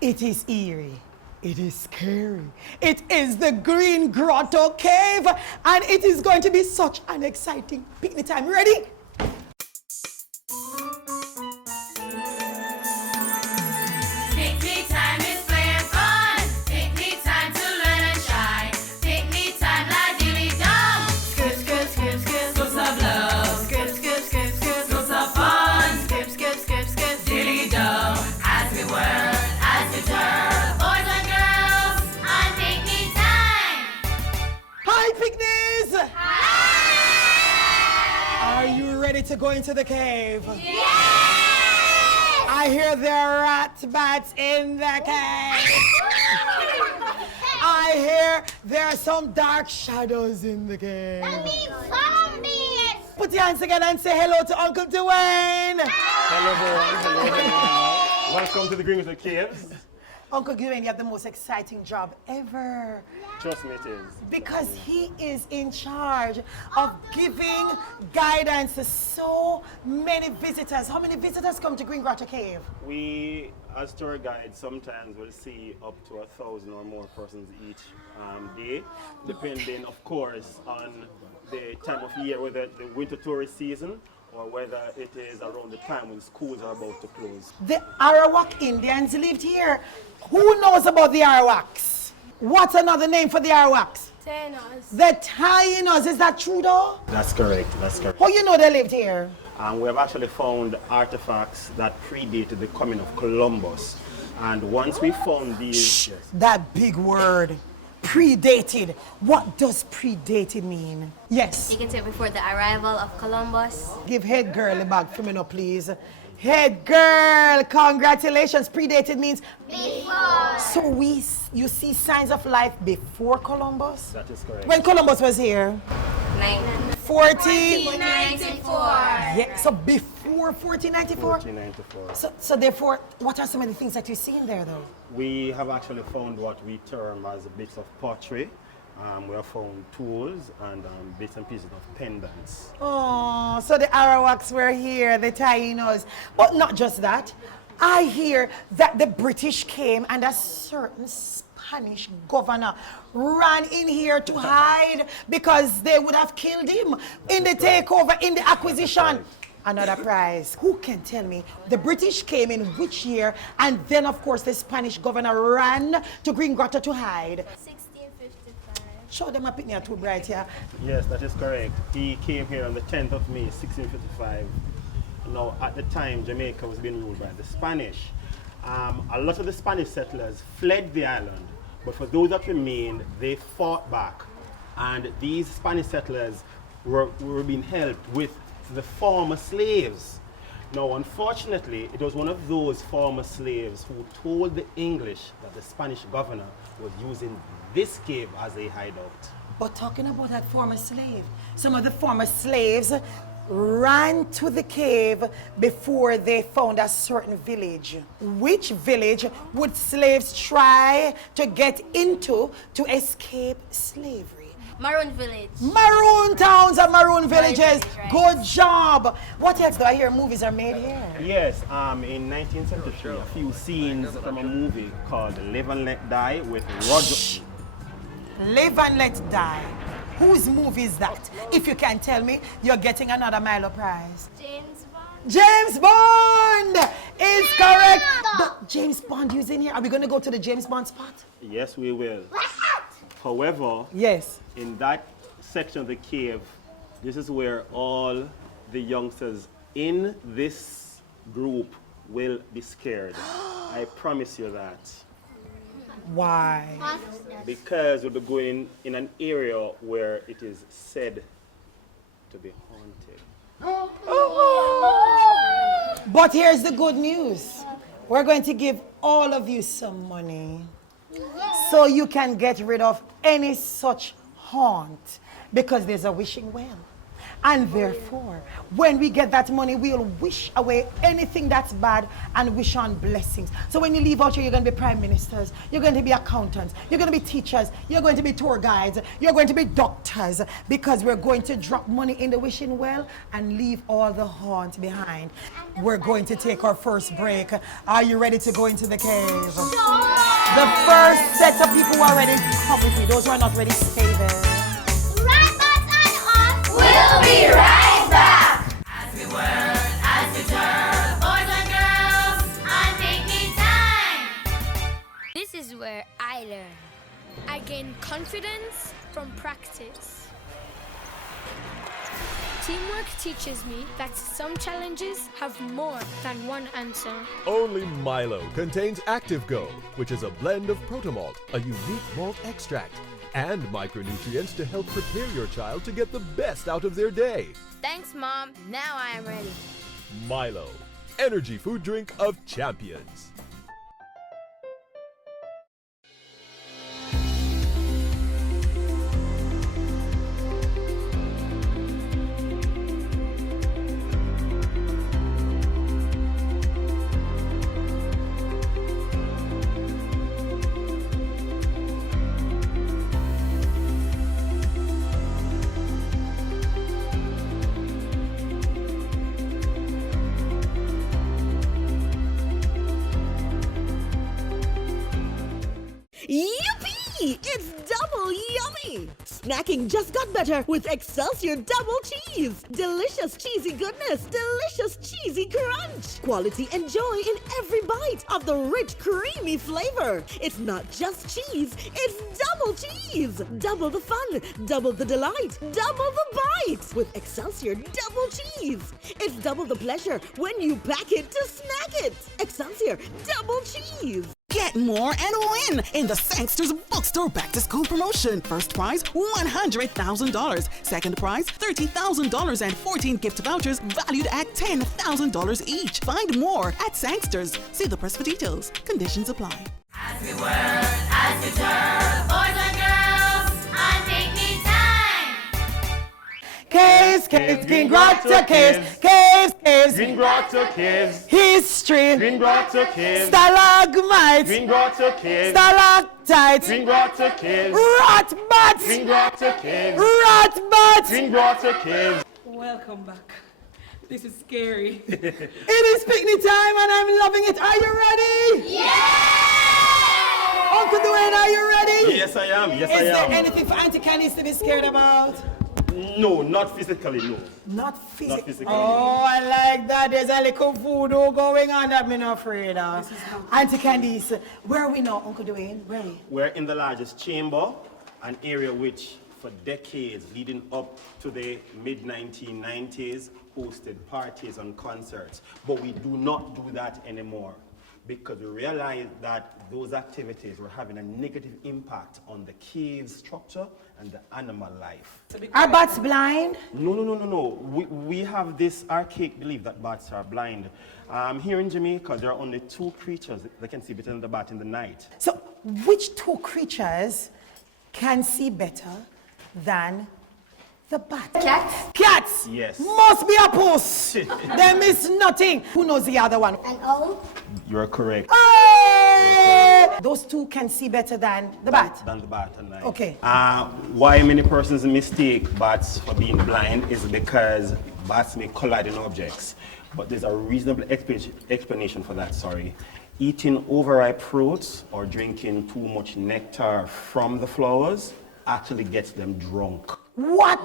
It is eerie. It is scary. It is the Green Grotto Cave, and it is going to be such an exciting picnic time. Ready? Picnic time is playing fun. Picnic time to learn and shine. Picnic time, la dilly dum. Skip, skip, skip, skip. Scoops of love. Skip, skip, skip, skip. Scoops of fun. Skip, skip, skip, skip. Dilly dum. As we whirl, as we twirl. Boys and girls on picnic time. Hi, Pickneys! Are you ready to go into the cave? I hear there are rat-bats in the cave. I hear there are some dark shadows in the cave. Zombies! Put your hands together and say hello to Uncle Dwayne. Hello everyone. Welcome to the Green Grotto Caves. Uncle Dwayne, you have the most exciting job ever. Trust me, it is. Because he is in charge of giving guidance to so many visitors. How many visitors come to Green Grotto Cave? We, as tour guides, sometimes will see up to 1,000 or more persons each day, depending, of course, on the time of year, whether the winter tourist season or whether it is around the time when schools are about to close. The Arawak Indians lived here. Who knows about the Arawaks? What's another name for the Arawaks? Thanos. The Tainos. Is that true though? That's correct, that's correct. How you know they lived here? And we have actually found artifacts that predated the coming of Columbus. And once we found these... Yes. That big word. Predated. What does predated mean? Yes. You can say before the arrival of Columbus. Give head girl a bag for me now, please. Head girl, congratulations. Predated means Before. so you see signs of life before Columbus? That is correct. When Columbus was here? 1494. Yeah, so before 1494? 1494. So therefore, what are some of the things that you see in there though? We have actually found what we term as bits of pottery. We have found tools and bits and pieces of pendants. Oh, so the Arawaks were here, the Tainos. But not just that. I hear that the British came and a certain Spanish governor ran in here to hide because they would have killed him in the takeover, in the acquisition. Another prize. Who can tell me the British came in which year, and then of course the Spanish governor ran to Green Grotto to hide? 1655. Show them a picture too bright here. Yes, that is correct. He came here on the 10th of May, 1655. Now, at the time, Jamaica was being ruled by the Spanish. A lot of the Spanish settlers fled the island, but for those that remained, they fought back. And these Spanish settlers were being helped with the former slaves. Now, unfortunately, it was one of those former slaves who told the English that the Spanish governor was using this cave as a hideout. But talking about that former slave, some of the former slaves ran to the cave before they found a certain village. Which village would slaves try to get into to escape slavery? Maroon Village. Maroon towns and maroon villages. Village, right. Good job. What else do I hear movies are made here? Yes, in 1973, a few scenes from a movie called Live and Let Die with Roger. Live and Let Die. Whose movie is that? If you can tell me, you're getting another Milo prize. James Bond. James Bond is correct. But James Bond is in here. Are we going to go to the James Bond spot? Yes, we will. However, Yes. in that section of the cave, this is where all the youngsters in this group will be scared. I promise you that. Why? Because we'll be going in an area where it is said to be haunted. But here's the good news. We're going to give all of you some money so you can get rid of any such haunt, because there's a wishing well. And therefore, when we get that money, we'll wish away anything that's bad and wish on blessings. So when you leave out here, you're going to be prime ministers, you're going to be accountants, you're going to be teachers, you're going to be tour guides, you're going to be doctors, because we're going to drop money in the wishing well and leave all the haunt behind. We're going to take our first break. Are you ready to go into the cave? The first set of people who are ready, come with me. Those who are not ready, stay there. Right back and off. We'll be right back. As we whirl, as we twirl, boys and girls, on Pickney time. This is where I learn. I gain confidence from practice. Teamwork teaches me that some challenges have more than one answer. Only Milo contains Active Go, which is a blend of Protomalt, a unique malt extract, and micronutrients to help prepare your child to get the best out of their day. Thanks, Mom. Now I am ready. Milo, energy food drink of champions. Yippee! It's double yummy! Snacking just got better with Excelsior Double Cheese. Delicious cheesy goodness, delicious cheesy crunch. Quality and joy in every bite of the rich, creamy flavor. It's not just cheese, it's double cheese. Double the fun, double the delight, double the bite with Excelsior Double Cheese. It's double the pleasure when you pack it to snack it. Excelsior Double Cheese. Get more and win in the Sangsters Bookstore Back to School promotion. First prize, $100,000. Second prize, $30,000 and 14 gift vouchers valued at $10,000 each. Find more at Sangsters. See the press for details. Conditions apply. As we whirl, as we twirl, boys and girls, on Pickney time. Caves, caves, green grotto caves, caves, caves, Green grotto caves, history, green grotto caves, stalagmites, green grotto caves, stalactites, green grotto caves, rat bats, green grotto caves, rat bats. green grotto caves. Welcome back. This is scary. It is picnic time and I'm loving it. Are you ready? Yeah! Uncle Dwayne, are you ready? Yes, I am. Yes, Is I there am. anything for Auntie Candice to be scared about? No, not physically, no. Not physically. Not physically. Oh, I like that. There's a little voodoo going on that I'm not afraid of. Auntie Candice, where are we now, Uncle Dwayne? Where are we? We're in the largest chamber, an area which, for decades leading up to the mid-1990s, hosted parties and concerts. But we do not do that anymore because we realized that those activities were having a negative impact on the cave structure and the animal life. Are bats blind? No, no, no, no, no. We have this archaic belief that bats are blind. Here in Jamaica, there are only two creatures that can see better than the bat in the night. So, which two creatures can see better than the bat? Cats. Cats! Yes. Must be a puss! They miss nothing. Who knows the other one? An owl. You're correct. Hey! Those two can see better than the bat. Than the bat at night. Okay. Why many persons mistake bats for being blind is because bats may collide in objects. But there's a reasonable explanation for that, sorry. Eating overripe fruits or drinking too much nectar from the flowers actually gets them drunk. What?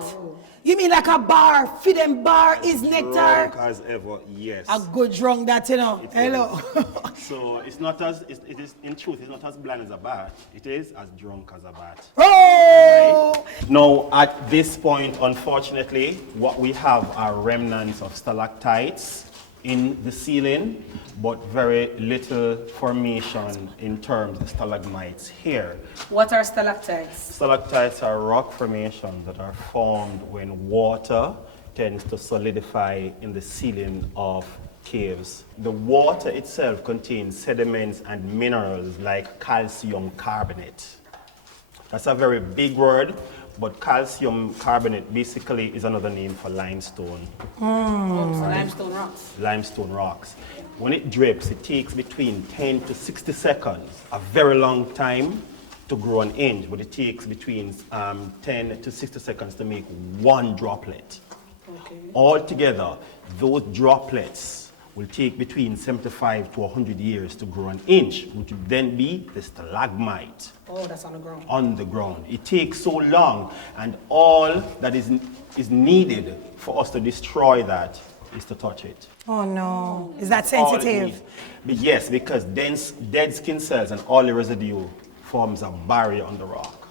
You mean like a bar? Feed them bar is nectar? Drunk as ever, yes. A good drunk that, you know. It Hello. is. So it's not as, it is, in truth, it's not as blind as a bat. It is as drunk as a bat. Oh! Now, at this point, unfortunately, what we have are remnants of stalactites in the ceiling, but very little formation in terms of stalagmites here. What are stalactites? Stalactites are rock formations that are formed when water tends to solidify in the ceiling of caves. The water itself contains sediments and minerals like calcium carbonate. That's a very big word, but calcium carbonate basically is another name for limestone. Oh, so limestone rocks. Limestone rocks. When it drips, it takes between 10 to 60 seconds, a very long time to grow an inch, but it takes between 10 to 60 seconds to make one droplet. Okay. Altogether, those droplets will take between 75 to 100 years to grow an inch, which would then be the stalagmite. Oh, that's on the ground. On the ground. It takes so long, and all that is needed for us to destroy that is to touch it. Oh no, is that All it sensitive? needs. But yes, because dense dead skin cells and all the residue forms a barrier on the rock.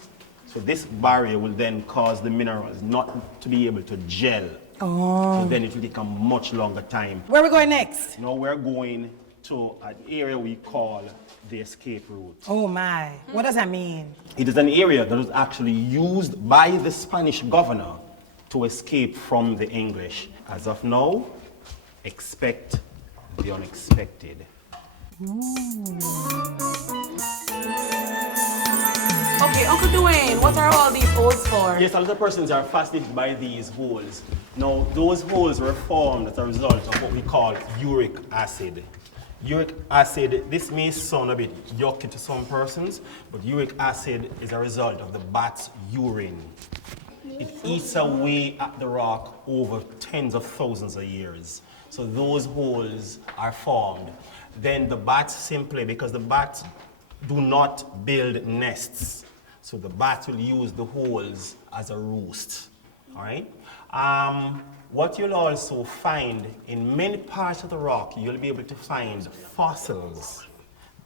So this barrier will then cause the minerals not to be able to gel. So then it will take a much longer time. Where are we going next? Now we're going to an area we call the escape route. Oh my, what does that mean? It is an area that was actually used by the Spanish governor to escape from the English. As of now, expect the unexpected. Okay, Uncle Dwayne, what are all these holes for? Yes, a lot of persons are fascinated by these holes. Now, those holes were formed as a result of what we call uric acid. Uric acid, this may sound a bit yucky to some persons, but uric acid is a result of the bat's urine. It eats away at the rock over tens of thousands of years. So those holes are formed. Then the bats simply, because the bats do not build nests, so the bats will use the holes as a roost, all right? What you'll also find in many parts of the rock, you'll be able to find fossils,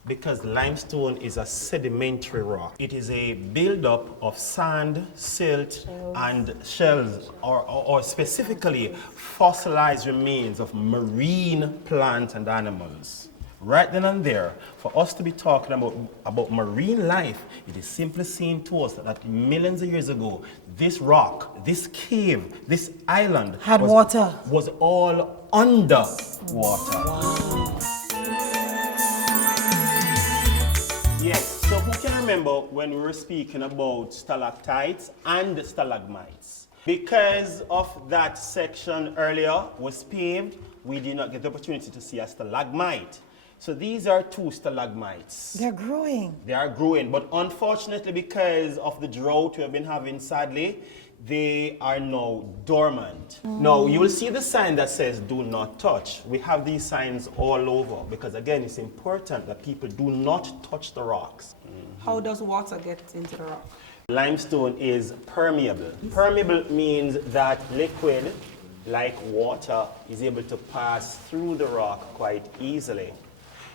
because limestone is a sedimentary rock. It is a buildup of sand, silt, and shells, or specifically fossilized remains of marine plants and animals. Right then and there, for us to be talking about marine life, it is simply saying to us that millions of years ago, this rock, this cave, this island Had water. Was all under water. Wow. Yes, so who can remember when we were speaking about stalactites and stalagmites? Because of that section earlier was paved, we did not get the opportunity to see a stalagmite. So these are two stalagmites. They're growing. They are growing, but unfortunately because of the drought we have been having, sadly, they are now dormant. Now, you will see the sign that says do not touch. We have these signs all over because, again, it's important that people do not touch the rocks. How does water get into the rock? Limestone is permeable. Permeable means that liquid, like water, is able to pass through the rock quite easily.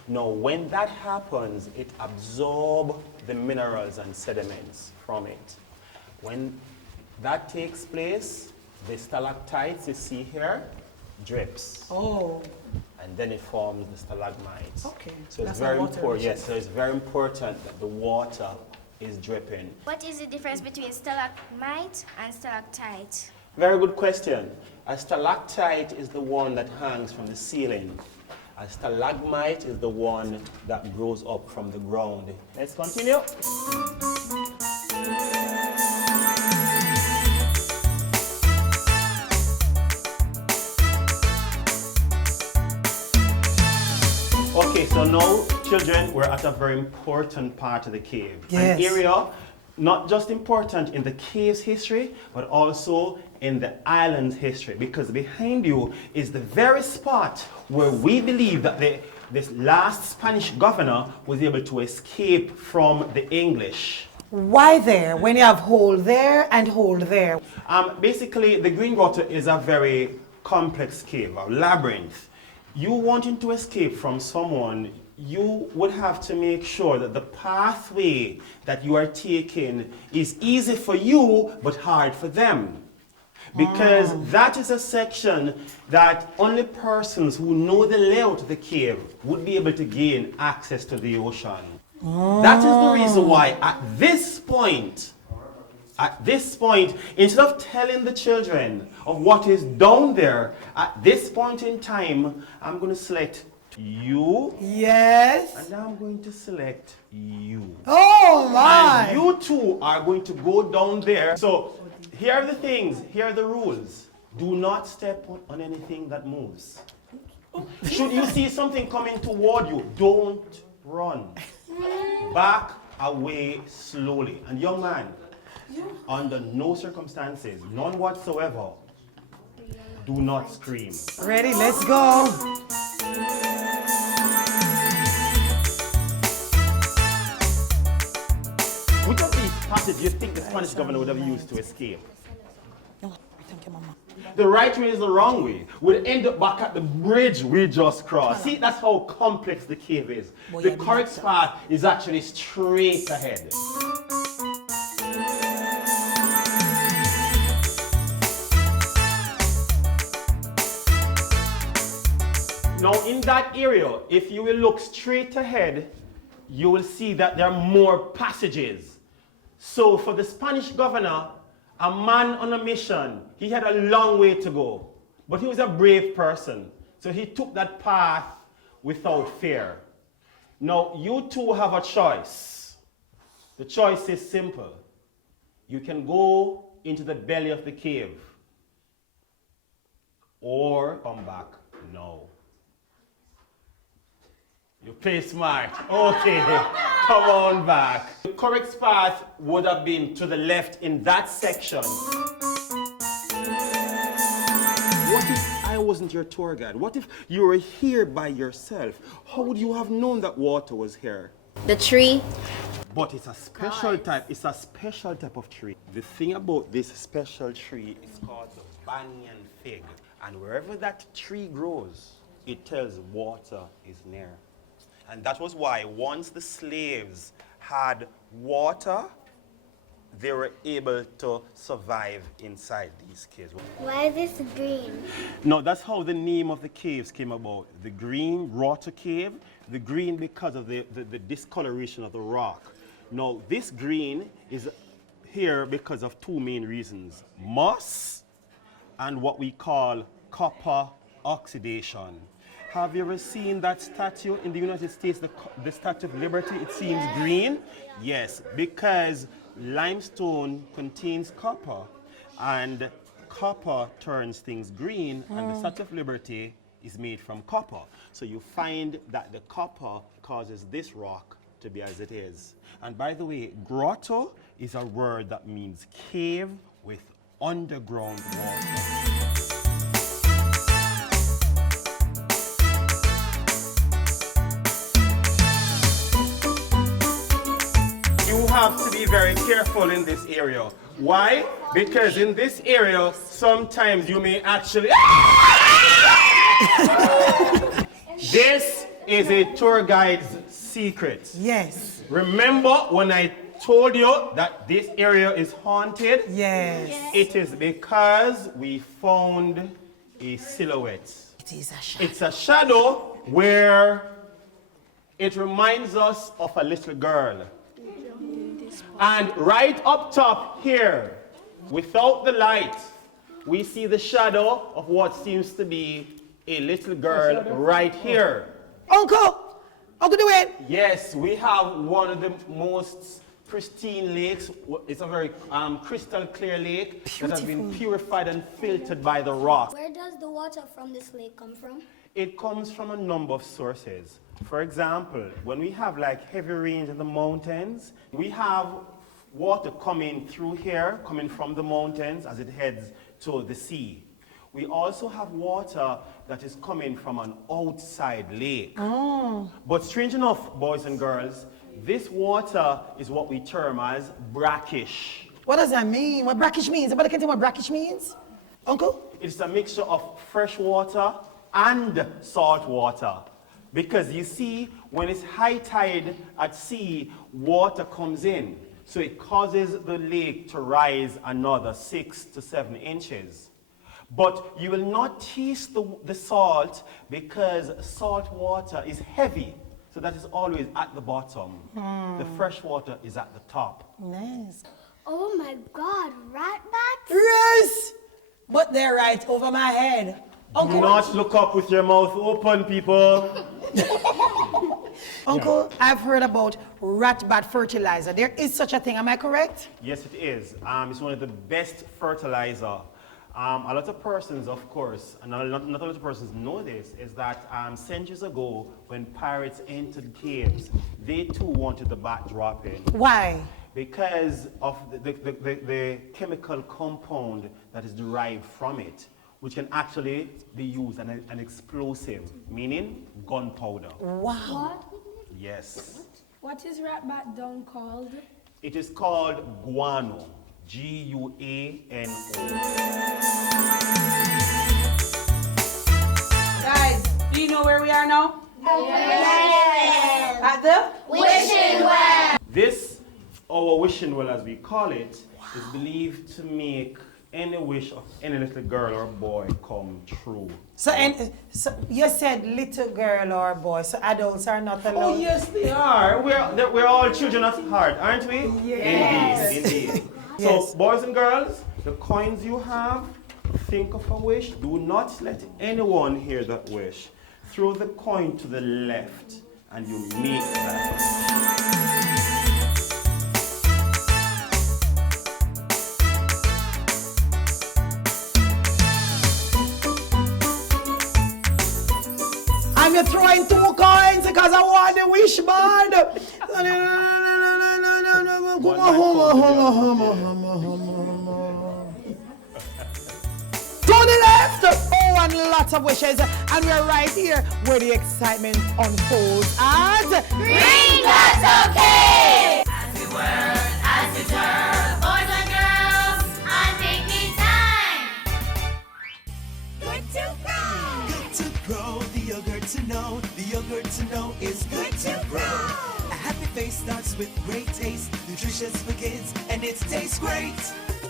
Now, when that happens, it absorbs the minerals and sediments from it. When that takes place, the stalactites you see here drips. Oh. And then it forms the stalagmites. Okay. So it's That's very how water important. reaches. Yes, so it's very important that the water is dripping. What is the difference between stalagmite and stalactite? Very good question. A stalactite is the one that hangs from the ceiling. A stalagmite is the one that grows up from the ground. Let's continue. Okay, so now, children, we're at a very important part of the cave. Yes. An area not just important in the cave's history, but also in the island's history, because behind you is the very spot where we believe that this last Spanish governor was able to escape from the English. Why there when you have hole there and hole there? Basically, the Green Grotto is a very complex cave, a labyrinth. You wanting to escape from someone, you would have to make sure that the pathway that you are taking is easy for you, but hard for them. Because that is a section that only persons who know the layout of the cave would be able to gain access to the ocean. That is the reason why at this point, instead of telling the children of what is down there, at this point in time, I'm going to select you, Yes. and I'm going to select you. Oh my. And you two are going to go down there. So here are the things, here are the rules. Do not step on anything that moves. Should you see something coming toward you, don't run. Back away slowly. And young man, under no circumstances, none whatsoever, do not scream. Ready, let's go. Which of these passages do you think the Spanish governor would have used to escape? No, thank you, Mama. The right way is the wrong way. We'll end up back at the bridge we just crossed. See, that's how complex the cave is. The correct path is actually straight ahead. Now, in that area, if you will look straight ahead, you will see that there are more passages. So for the Spanish governor, a man on a mission, he had a long way to go. But he was a brave person. So he took that path without fear. Now, you two have a choice. The choice is simple. You can go into the belly of the cave or come back now. You play smart. Okay, come on back. The correct path would have been to the left in that section. What if I wasn't your tour guide? What if you were here by yourself? How would you have known that water was here? The tree. But it's a special type. It's a special type of tree. The thing about this special tree is called the banyan fig. And wherever that tree grows, it tells water is near. And that was why once the slaves had water, they were able to survive inside these caves. Why is this green? No, that's how the name of the caves came about. The green water cave, the green because of the discoloration of the rock. Now, this green is here because of two main reasons. Moss and what we call copper oxidation. Have you ever seen that statue in the United States, the Statue of Liberty? It seems green. Yes, because limestone contains copper, and copper turns things green, and the Statue of Liberty is made from copper. So you find that the copper causes this rock to be as it is. And by the way, grotto is a word that means cave with underground water. You have to be very careful in this area. Why? Because in this area, sometimes you may actually... This is a tour guide's secret. Yes. Remember when I told you that this area is haunted? Yes. It is because we found a silhouette. It is a shadow. It's a shadow where it reminds us of a little girl. And right up top here, without the light, we see the shadow of what seems to be a little girl right here. Uncle Dwayne. Yes, we have one of the most pristine lakes. It's a very crystal clear lake that has been purified and filtered by the rock. Where does the water from this lake come from? It comes from a number of sources. For example, when we have like heavy rains in the mountains, we have water coming through here, coming from the mountains as it heads to the sea. We also have water that is coming from an outside lake. But strange enough, boys and girls, this water is what we term as brackish. What does that mean? What brackish means? Anybody can tell me what brackish means? Uncle? It's a mixture of fresh water and salt water. Because you see, when it's high tide at sea, water comes in. So it causes the lake to rise another 6 to 7 inches. But you will not taste the salt because salt water is heavy. So that is always at the bottom. The fresh water is at the top. Nice. Oh my God, rat bats? Yes! But they're right over my head. Do not look up with your mouth open, people. Uncle, I've heard about rat bat fertilizer. There is such a thing, am I correct? Yes, it is. It's one of the best fertilizer. A lot of persons, of course, and not a lot of persons know this, is that centuries ago, when pirates entered caves, they too wanted the bat drop in. Why? Because of the chemical compound that is derived from it, which can actually be used as an explosive, meaning gunpowder. Wow. What? Yes. What is rat bat dung called? It is called guano. Guano. Guys, do you know where we are now? Yes. At the? Wishing well. This, our wishing well as we call it, is believed to make any wish of any little girl or boy come true. So you said little girl or boy, so adults are not allowed? Oh yes, they are. We're all children of heart, aren't we? Yes. Indeed. Yes. So, boys and girls, the coins you have, think of a wish. Do not let anyone hear that wish. Throw the coin to the left, and you make that. And you're throwing 2 coins because I want the wish band. To the left. Oh, and lots of wishes. And we're right here where the excitement unfolds at Green That's Okay. As we work, as we turn, boys and girls, on Pickney time. Good to go. Good to grow, the yogurt to know. The yogurt to know is good to grow. A happy face starts with great taste, nutritious for kids, and it tastes great.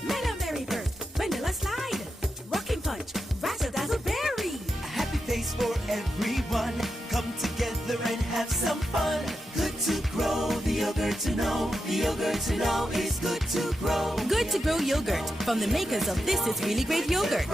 Meta Mary Bird, Vanilla Slide, Rocking Punch, Razzle Dazzle Berry. A happy face for everyone. Come together and have some fun. Good to grow, the yogurt to know. The yogurt to know is good to grow. Good to Grow yogurt from the makers of This Is Really Great Yogurt.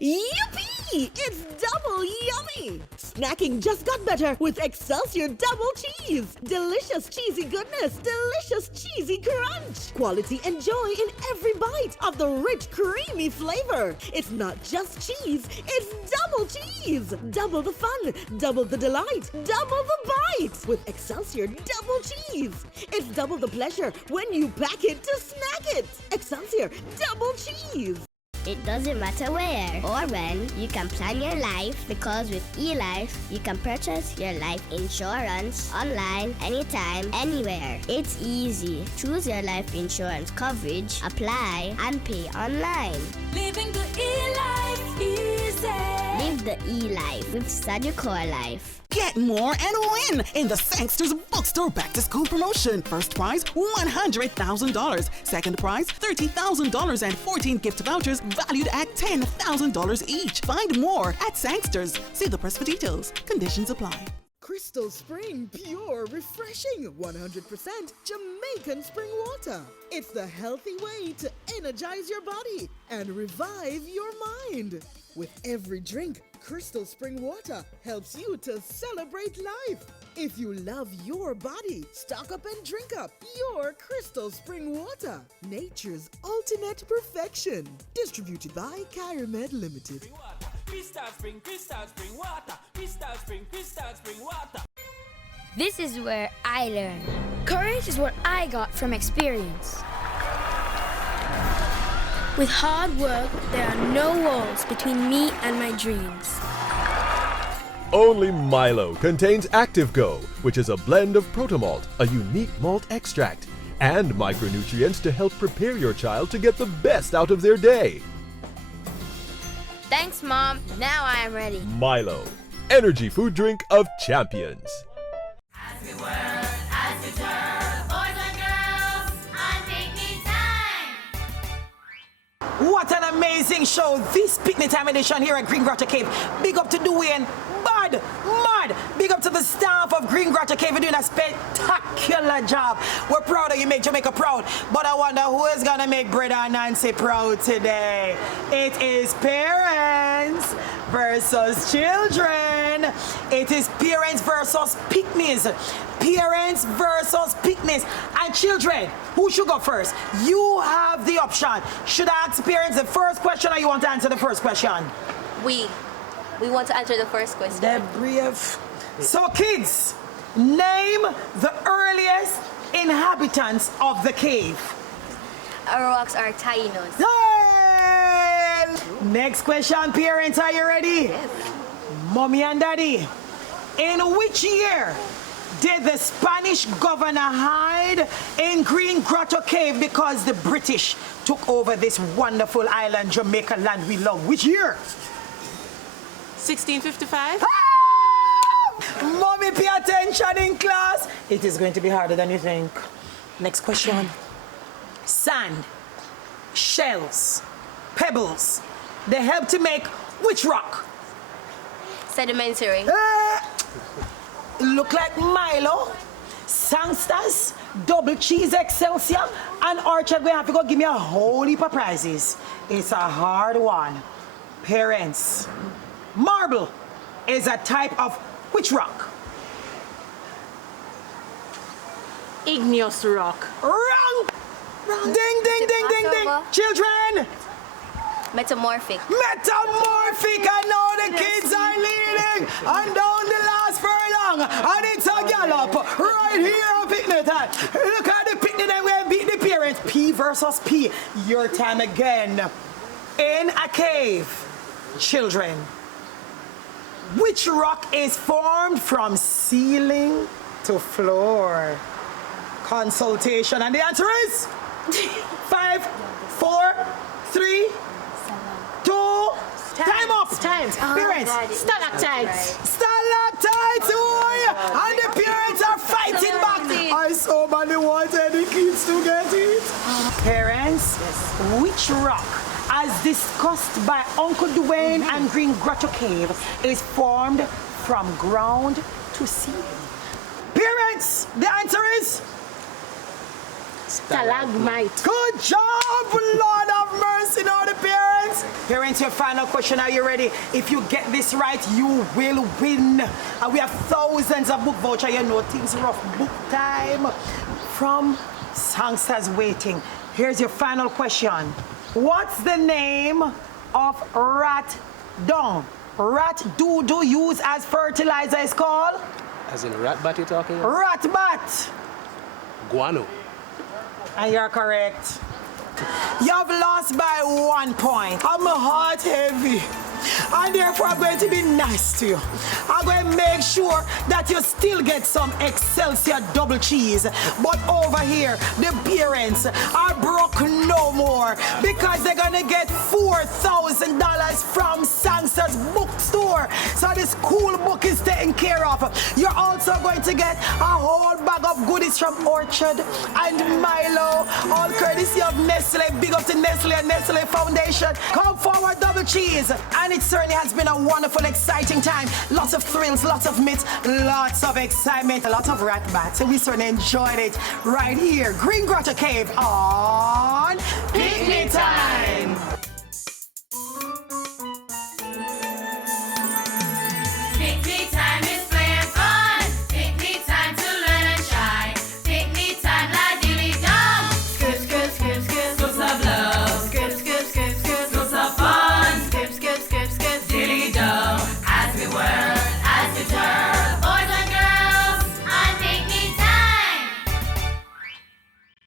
Yippee! It's double yummy! Snacking just got better with Excelsior Double Cheese. Delicious cheesy goodness, delicious cheesy crunch. Quality and joy in every bite of the rich, creamy flavor. It's not just cheese, it's double cheese. Double the fun, double the delight, double the bite with Excelsior Double Cheese. It's double the pleasure when you pack it to snack it. Excelsior Double Cheese. It doesn't matter where or when, you can plan your life because with eLife, you can purchase your life insurance online, anytime, anywhere. It's easy. Choose your life insurance coverage, apply, and pay online. Living the e-life easy. Live the eLife with Saducore Life. Get more and win in the Sangsters Bookstore Back to School promotion. First prize, $100,000. Second prize, $30,000 and 14 gift vouchers valued at $10,000 each. Find more at Sangsters. See the press for details. Conditions apply. Crystal Spring Pure Refreshing 100% Jamaican spring water. It's the healthy way to energize your body and revive your mind. With every drink, Crystal Spring Water helps you to celebrate life. If you love your body, stock up and drink up your Crystal Spring Water. Nature's ultimate perfection. Distributed by Kyremed Limited. Crystal Spring water. Crystal Spring water. This is where I learn. Courage is what I got from experience. With hard work, there are no walls between me and my dreams. Only Milo contains Active Go, which is a blend of Protomalt, a unique malt extract, and micronutrients to help prepare your child to get the best out of their day. Thanks, Mom. Now I am ready. Milo, energy food drink of champions. As we work, as we turn, boys and girls, on Pickney time. What an amazing show. This Pickney Time edition here at Green Grotto Cape. Big up to Dwayne, Bud, Mud. Big up to to the staff of Green Grotto Cave for doing a spectacular job. We're proud of you, make Jamaica proud. But I wonder who is gonna make Brother Nancy proud today. It is parents versus children. It is parents versus Pickneys. Parents versus Pickneys. And children, who should go first? You have the option. Should I ask parents the first question or you want to answer the first question? We want to answer the first question. They're brave. So kids, name the earliest inhabitants of the cave. Arawaks are Tainos. Yay! Next question, parents, are you ready? Yes. Mommy and Daddy, in which year did the Spanish governor hide in Green Grotto Cave because the British took over this wonderful island, Jamaica land we love? Which year? 1655? Mommy, pay attention in class. It is going to be harder than you think. Next question. Sand, shells, pebbles, they help to make which rock? Sedimentary. Look like Milo, Sangsters, Double Cheese Excelsior, and Orchard going to have to go give me a whole heap of prizes. It's a hard one. Parents, marble is a type of which rock? Igneous rock. Wrong! Ding, ding, ding, ding, ding. Children! Metamorphic. Metamorphic! I know the kids are leading! And down the last furlong! And it's a gallop right here on Pickney time. Look at the Pickney and we beat the parents. P versus P. Your time again. In a cave, children, which rock is formed from ceiling to floor? Consultation, and the answer is 5, 4, 3, 2, time up. Time. Parents, Stalactites. stalactites, and the parents are fighting back. I so badly wanted the kids to get it. Parents, which rock, as discussed by Uncle Dwayne and Green Grotto Cave, is formed from ground to ceiling? Parents, the answer is Stalagmite. good job, Lord of mercy, now the parents. Parents, your final question, are you ready? If you get this right, you will win. And we have thousands of book vouchers. You know things rough. Book time from Songsters Waiting. Here's your final question. What's the name of rat dung? Rat doo-doo used as fertilizer is called? As in rat bat you're talking about? Rat bat. Guano. And you're correct. You've lost by 1 point. I'm heart heavy. And therefore I'm going to be nice to you. I'm going to make sure that you still get some Excelsior double cheese. But over here, the parents are broke no more because they're going to get $4,000 from Sangster's bookstore. So the school book is taken care of. You're also going to get a whole bag of goodies from Orchard and Milo, all courtesy of Nestle. Big up to Nestle and Nestle Foundation. Come forward, double cheese. And it certainly has been a wonderful, exciting time. Lots of thrills, lots of myths, lots of excitement, a lot of rat bats. And we certainly enjoyed it right here, Green Grotto Cave on Pickney Time.